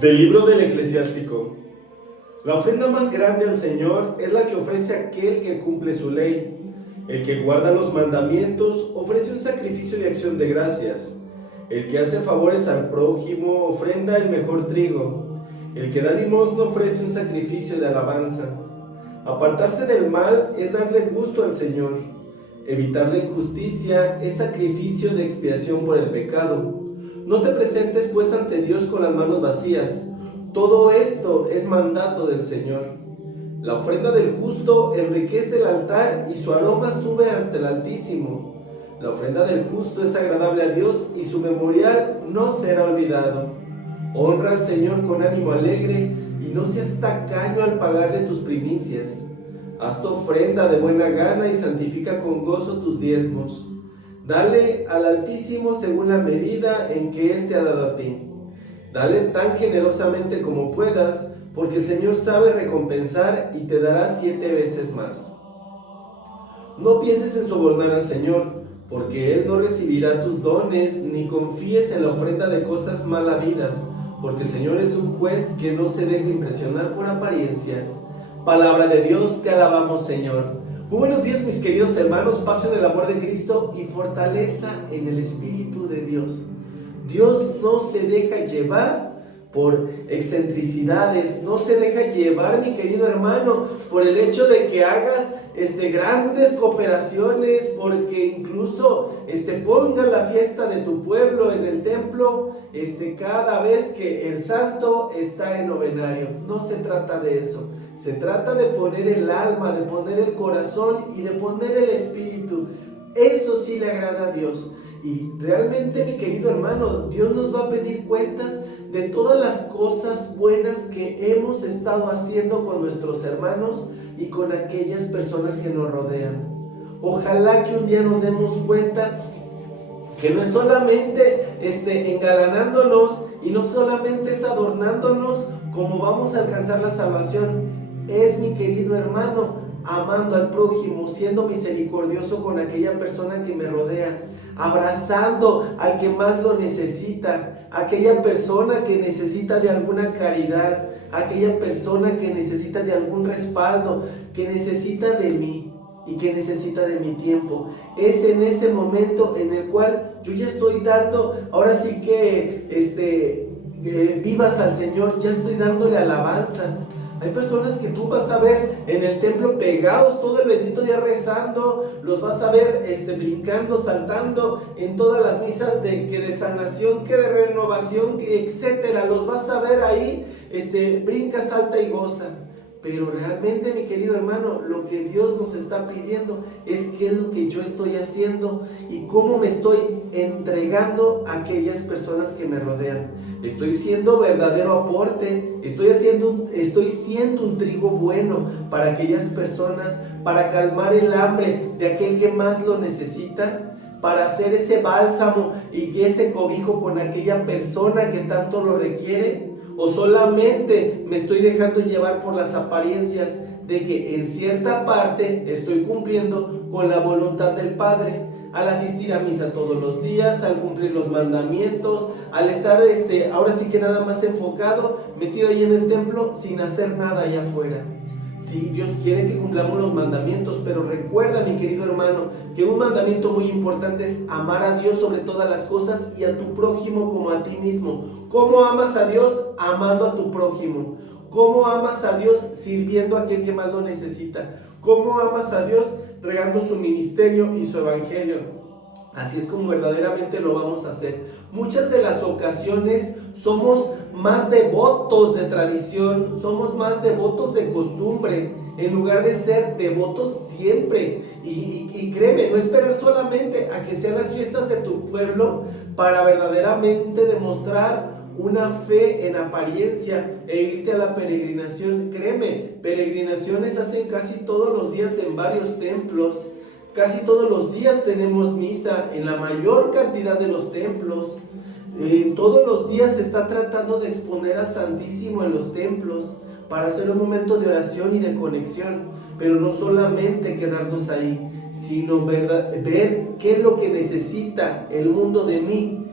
Del libro del Eclesiástico. La ofrenda más grande al Señor es la que ofrece aquel que cumple su ley. El que guarda los mandamientos ofrece un sacrificio de acción de gracias. El que hace favores al prójimo ofrenda el mejor trigo. El que da limosna ofrece un sacrificio de alabanza. Apartarse del mal es darle gusto al Señor. Evitar la injusticia es sacrificio de expiación por el pecado. No te presentes pues ante Dios con las manos vacías. Todo esto es mandato del Señor. La ofrenda del justo enriquece el altar y su aroma sube hasta el Altísimo. La ofrenda del justo es agradable a Dios y su memorial no será olvidado. Honra al Señor con ánimo alegre y no seas tacaño al pagarle tus primicias. Haz tu ofrenda de buena gana y santifica con gozo tus diezmos. Dale al Altísimo según la medida en que Él te ha dado a ti. Dale tan generosamente como puedas, porque el Señor sabe recompensar y te dará 7 veces más. No pienses en sobornar al Señor, porque Él no recibirá tus dones, ni confíes en la ofrenda de cosas mal habidas, porque el Señor es un juez que no se deja impresionar por apariencias. Palabra de Dios, te alabamos, Señor. Muy buenos días, mis queridos hermanos, paz en el amor de Cristo y fortaleza en el Espíritu de Dios. Dios no se deja llevar por excentricidades, no se deja llevar, mi querido hermano, por el hecho de que hagas grandes cooperaciones, porque incluso pongas la fiesta de tu pueblo en el templo cada vez que el santo está en novenario. No se trata de eso, se trata de poner el alma, de poner el corazón y de poner el espíritu. Eso sí le agrada a Dios. Y realmente, mi querido hermano, Dios nos va a pedir cuentas de todas las cosas buenas que hemos estado haciendo con nuestros hermanos y con aquellas personas que nos rodean. Ojalá que un día nos demos cuenta que no es solamente engalanándonos y no solamente es adornándonos como vamos a alcanzar la salvación. Es, mi querido hermano, amando al prójimo, siendo misericordioso con aquella persona que me rodea, abrazando al que más lo necesita, aquella persona que necesita de alguna caridad, aquella persona que necesita de algún respaldo, que necesita de mí y que necesita de mi tiempo. Es en ese momento en el cual yo ya estoy dando, ahora sí que vivas al Señor, ya estoy dándole alabanzas. Hay personas que tú vas a ver en el templo pegados todo el bendito día rezando, los vas a ver brincando, saltando en todas las misas de sanación, que de renovación, etcétera. Los vas a ver ahí, brinca, salta y goza. Pero realmente, mi querido hermano, lo que Dios nos está pidiendo es qué es lo que yo estoy haciendo y cómo me estoy entregando a aquellas personas que me rodean. Estoy siendo verdadero aporte, estoy siendo un trigo bueno para aquellas personas, para calmar el hambre de aquel que más lo necesita, para hacer ese bálsamo y ese cobijo con aquella persona que tanto lo requiere. ¿O solamente me estoy dejando llevar por las apariencias de que en cierta parte estoy cumpliendo con la voluntad del Padre? Al asistir a misa todos los días, al cumplir los mandamientos, al estar ahora sí que nada más enfocado, metido ahí en el templo sin hacer nada allá afuera. Sí, Dios quiere que cumplamos los mandamientos, pero recuerda, mi querido hermano, que un mandamiento muy importante es amar a Dios sobre todas las cosas y a tu prójimo como a ti mismo. ¿Cómo amas a Dios? Amando a tu prójimo. ¿Cómo amas a Dios? Sirviendo a aquel que más lo necesita. ¿Cómo amas a Dios? Regando su ministerio y su evangelio. Así es como verdaderamente lo vamos a hacer. Muchas de las ocasiones somos más devotos de tradición, somos más devotos de costumbre, en lugar de ser devotos siempre. Y créeme, no esperar solamente a que sean las fiestas de tu pueblo para verdaderamente demostrar una fe en apariencia e irte a la peregrinación. Créeme, peregrinaciones hacen casi todos los días en varios templos. Casi todos los días tenemos misa en la mayor cantidad de los templos. Todos los días se está tratando de exponer al Santísimo en los templos para hacer un momento de oración y de conexión. Pero no solamente quedarnos ahí, sino ver qué es lo que necesita el mundo de mí,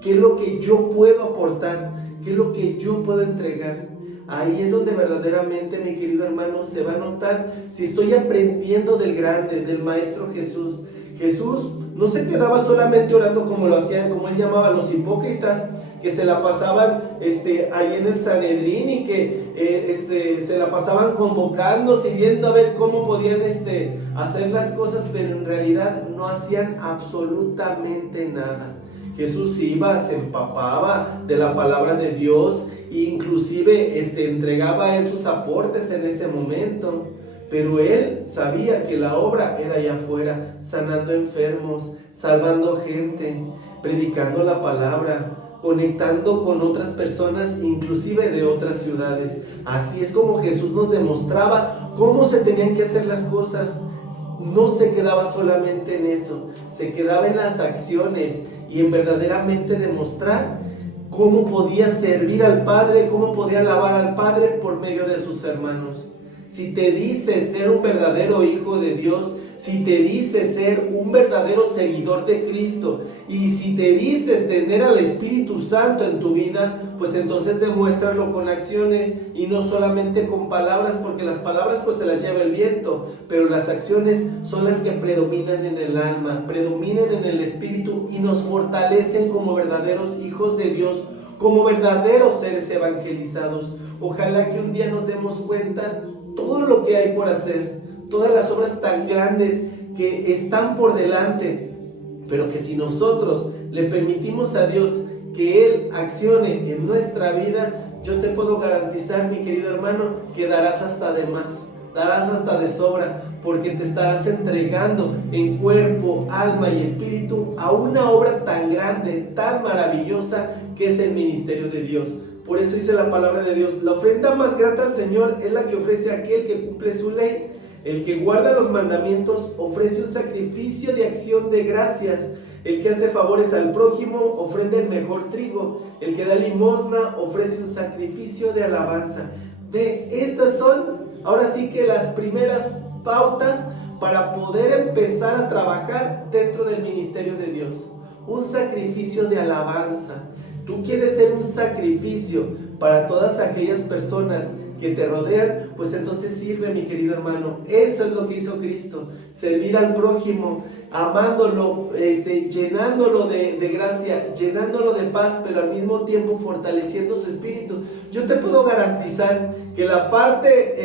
qué es lo que yo puedo aportar, ¿Qué es lo que yo puedo entregar? Ahí es donde verdaderamente, mi querido hermano, se va a notar si estoy aprendiendo del grande, del Maestro Jesús. Jesús no se quedaba solamente orando como lo hacían, como él llamaba a los hipócritas, que se la pasaban ahí en el Sanedrín y que se la pasaban convocándose y viendo a ver cómo podían hacer las cosas, pero en realidad no hacían absolutamente nada. Jesús iba, se empapaba de la palabra de Dios e inclusive entregaba a él sus aportes en ese momento. Pero él sabía que la obra era allá afuera, sanando enfermos, salvando gente, predicando la palabra, conectando con otras personas, inclusive de otras ciudades. Así es como Jesús nos demostraba cómo se tenían que hacer las cosas. No se quedaba solamente en eso, se quedaba en las acciones y en verdaderamente demostrar cómo podía servir al Padre, cómo podía alabar al Padre por medio de sus hermanos. Si te dices ser un verdadero hijo de Dios, si te dices ser un verdadero seguidor de Cristo y si te dices tener al Espíritu Santo en tu vida, pues entonces demuéstralo con acciones y no solamente con palabras, porque las palabras pues se las lleva el viento, pero las acciones son las que predominan en el alma, predominan en el Espíritu y nos fortalecen como verdaderos hijos de Dios, como verdaderos seres evangelizados. Ojalá que un día nos demos cuenta todo lo que hay por hacer, todas las obras tan grandes que están por delante, pero que si nosotros le permitimos a Dios que Él accione en nuestra vida, yo te puedo garantizar, mi querido hermano, que darás hasta de más, darás hasta de sobra, porque te estarás entregando en cuerpo, alma y espíritu a una obra tan grande, tan maravillosa que es el ministerio de Dios. Por eso dice la palabra de Dios: la ofrenda más grata al Señor es la que ofrece aquel que cumple su ley. El que guarda los mandamientos ofrece un sacrificio de acción de gracias. El que hace favores al prójimo ofrenda el mejor trigo. El que da limosna ofrece un sacrificio de alabanza. Ve, estas son ahora sí que las primeras pautas para poder empezar a trabajar dentro del ministerio de Dios. Un sacrificio de alabanza. Tú quieres ser un sacrificio para todas aquellas personas que te rodean, pues entonces sirve, mi querido hermano. Eso es lo que hizo Cristo: servir al prójimo, amándolo, llenándolo de gracia, llenándolo de paz, pero al mismo tiempo fortaleciendo su espíritu. Yo te puedo garantizar que la parte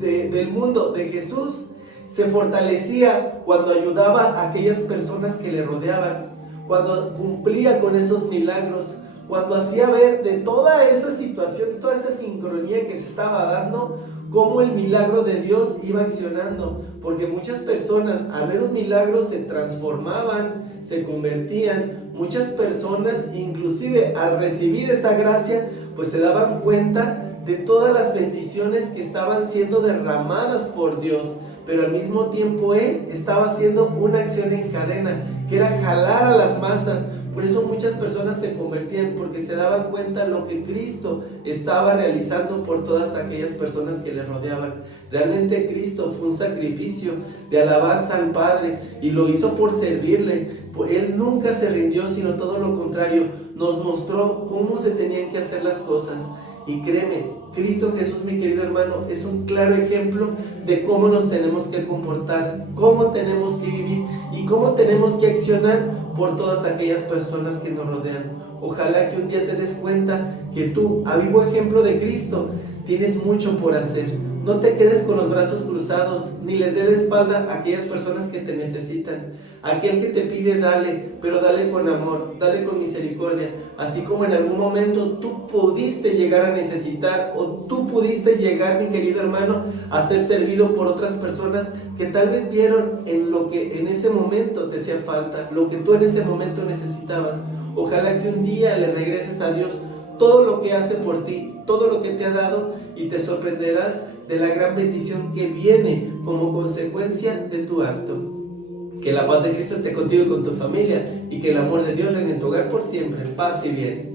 del mundo de Jesús se fortalecía cuando ayudaba a aquellas personas que le rodeaban, cuando cumplía con esos milagros, cuando hacía ver de toda esa situación, toda esa sincronía que se estaba dando, cómo el milagro de Dios iba accionando, porque muchas personas al ver un milagro se transformaban, se convertían. Muchas personas inclusive al recibir esa gracia pues se daban cuenta de todas las bendiciones que estaban siendo derramadas por Dios, pero al mismo tiempo Él estaba haciendo una acción en cadena, que era jalar a las masas. Por eso muchas personas se convertían, porque se daban cuenta de lo que Cristo estaba realizando por todas aquellas personas que le rodeaban. Realmente Cristo fue un sacrificio de alabanza al Padre y lo hizo por servirle. Él nunca se rindió, sino todo lo contrario, nos mostró cómo se tenían que hacer las cosas. Y créeme, Cristo Jesús, mi querido hermano, es un claro ejemplo de cómo nos tenemos que comportar, cómo tenemos que vivir y cómo tenemos que accionar por todas aquellas personas que nos rodean. Ojalá que un día te des cuenta que tú, a vivo ejemplo de Cristo, tienes mucho por hacer. No te quedes con los brazos cruzados, ni le des la espalda a aquellas personas que te necesitan. Aquel que te pide, dale, pero dale con amor, dale con misericordia. Así como en algún momento tú pudiste llegar a necesitar, o tú pudiste llegar, mi querido hermano, a ser servido por otras personas que tal vez vieron en lo que en ese momento te hacía falta, lo que tú en ese momento necesitabas. Ojalá que un día le regreses a Dios todo lo que hace por ti, todo lo que te ha dado, y te sorprenderás de la gran bendición que viene como consecuencia de tu acto. Que la paz de Cristo esté contigo y con tu familia, y que el amor de Dios reine en tu hogar por siempre. Paz y bien.